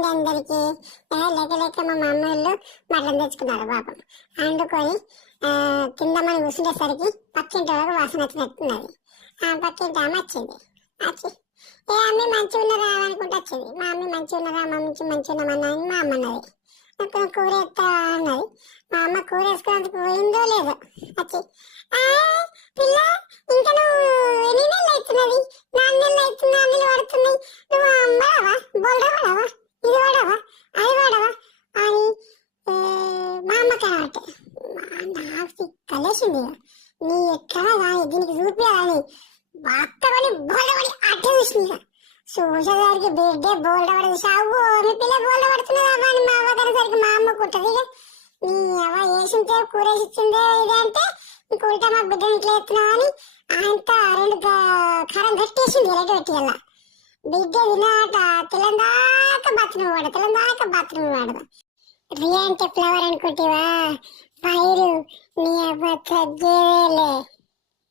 అయింది అందరికి. లేక లేక మా మమ్మీ వాళ్ళు మటన్ తెచ్చుకున్నారు పాపం. వండుకొని తిందామని కూర్చుండేసరికి పక్కింటి వాళ్ళకి వాసన వచ్చినట్టున్నది. పక్కింటి ఆమె వచ్చింది. వచ్చి ఏ అమ్మ మంచిగా ఉన్నారా అనుకుంటూ వచ్చింది. మా అమ్మ మంచిగా ఉన్నారా, మా మంచిగా ఉన్నామన్నది. మా అమ్మ అన్నది కూర ఎత్తా అన్నది. మా అమ్మ కూర వేసుకున్నందుకు పోయిందో లేదో వచ్చి పిల్ల ఇంకా నువ్వు ఎన్ని నెలలు అవుతున్నది, 4 నెలలు అవుతుంది, 6 నెలలు పడుతున్నాయి, నువ్వు పడవా, బోల్డా పడవా, ఇది పడవా, అది పడవా అని మా అమ్మ కనబట్టే. నాకు కలిసింది. నీ ఎక్కడ దీనికి చూపించాలని బాత్తమని బోల్డబడి అట్టే చూసింది. చూసేసరికి బిడ్డే బోల్డ పడదు. సాగు మీ పిల్ల బోల్డ పడుతున్నదా అని మా అవ్వ కనేసరికి మా అమ్మ కుట్టదు. ఇక నీ అవ్వ వేసిందే కూర వేసిచ్చిందే ఇది అంటే ఇంక ఉల్టా మా బిడ్డని ఇట్లా ఎత్తున్నావు అని అంత 2 కారం కట్టేసింది. ఎలాంటి పెట్టియల్లా బిడ్డ తినాట తెలందాక బాత్రూమ్ వాడదు. రియా అంటే ఫ్లవర్ అనుకుంటేవా పైరు నీ అవ్వ తగ్గేలే.